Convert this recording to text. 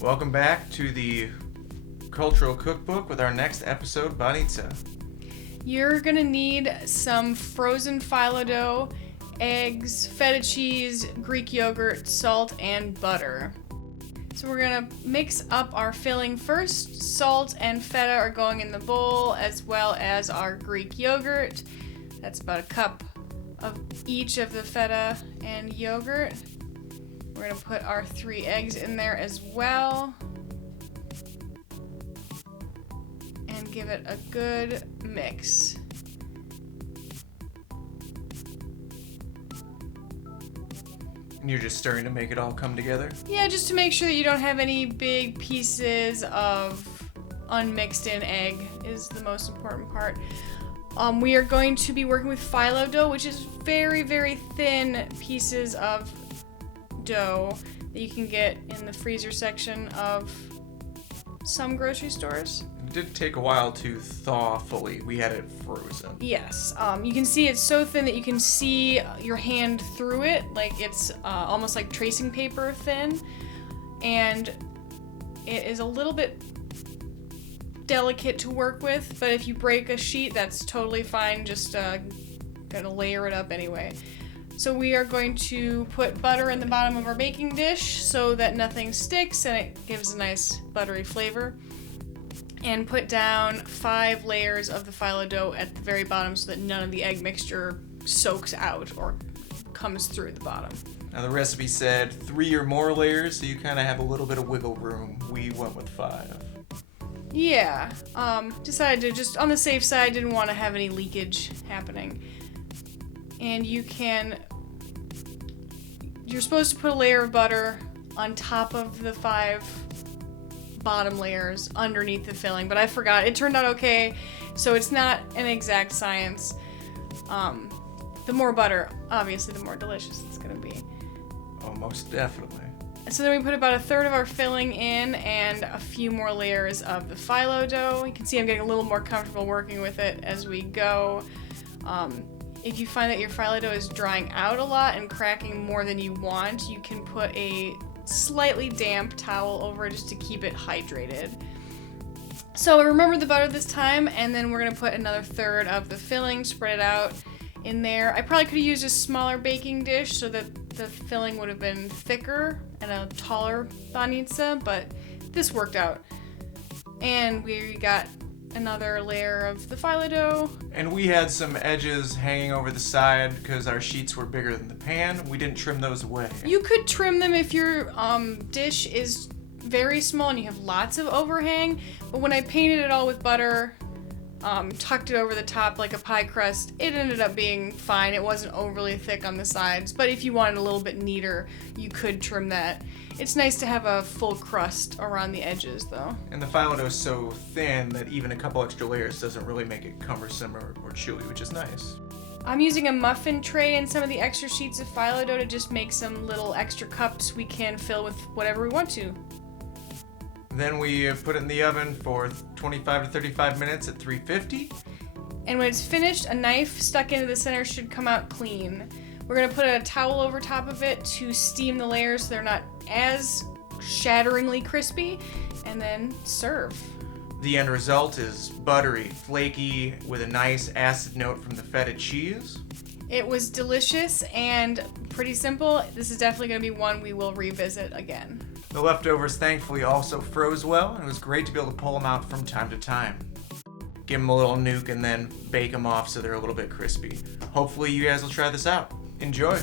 Welcome back to the Cultural Cookbook with our next episode, Banitsa. You're gonna need some frozen phyllo dough, eggs, feta cheese, Greek yogurt, salt, and butter. So we're gonna mix up our filling first. Salt and feta are going in the bowl, as well as our Greek yogurt. That's about a cup of each of the feta and yogurt. We're gonna put our 3 eggs in there as well. And give it a good mix. And you're just stirring to make it all come together? Yeah, just to make sure that you don't have any big pieces of unmixed in egg is the most important part. We are going to be working with phyllo dough, which is very, very thin pieces of dough that you can get in the freezer section of some grocery stores. It did take a while to thaw fully. We had it frozen. Yes. You can see it's so thin that you can see your hand through it. Like it's almost like tracing paper thin. And it is a little bit delicate to work with, but if you break a sheet, that's totally fine. Just gonna layer it up anyway. So we are going to put butter in the bottom of our baking dish so that nothing sticks and it gives a nice buttery flavor. And put down 5 layers of the phyllo dough at the very bottom so that none of the egg mixture soaks out or comes through the bottom. Now the recipe said 3 or more layers, so you kind of have a little bit of wiggle room. We went with 5. Yeah, decided to just on the safe side, didn't want to have any leakage happening. And you're supposed to put a layer of butter on top of the 5 bottom layers underneath the filling, but I forgot. It turned out okay, so it's not an exact science. The more butter, obviously, the more delicious it's gonna be. Oh, most definitely. So then we put about 1/3 of our filling in and a few more layers of the phyllo dough. You can see I'm getting a little more comfortable working with it as we go. If you find that your phyllo dough is drying out a lot and cracking more than you want, you can put a slightly damp towel over it just to keep it hydrated. So remember the butter this time, and then we're gonna put another 1/3 of the filling, spread it out in there. I probably could have used a smaller baking dish so that the filling would have been thicker and a taller banitsa, but this worked out. And we got another layer of the phyllo dough. And we had some edges hanging over the side because our sheets were bigger than the pan. We didn't trim those away. You could trim them if your dish is very small and you have lots of overhang, but when I painted it all with butter, tucked it over the top like a pie crust, it ended up being fine. It wasn't overly thick on the sides, but if you wanted a little bit neater, you could trim that. It's nice to have a full crust around the edges, though. And the phyllo dough is so thin that even a couple extra layers doesn't really make it cumbersome or chewy, which is nice. I'm using a muffin tray and some of the extra sheets of phyllo dough to just make some little extra cups we can fill with whatever we want to. Then we put it in the oven for 25 to 35 minutes at 350. And when it's finished, a knife stuck into the center should come out clean. We're gonna put a towel over top of it to steam the layers so they're not as shatteringly crispy, and then serve. The end result is buttery, flaky, with a nice acid note from the feta cheese. It was delicious and pretty simple. This is definitely gonna be one we will revisit again. The leftovers thankfully also froze well, and it was great to be able to pull them out from time to time. Give them a little nuke and then bake them off so they're a little bit crispy. Hopefully you guys will try this out. Enjoy!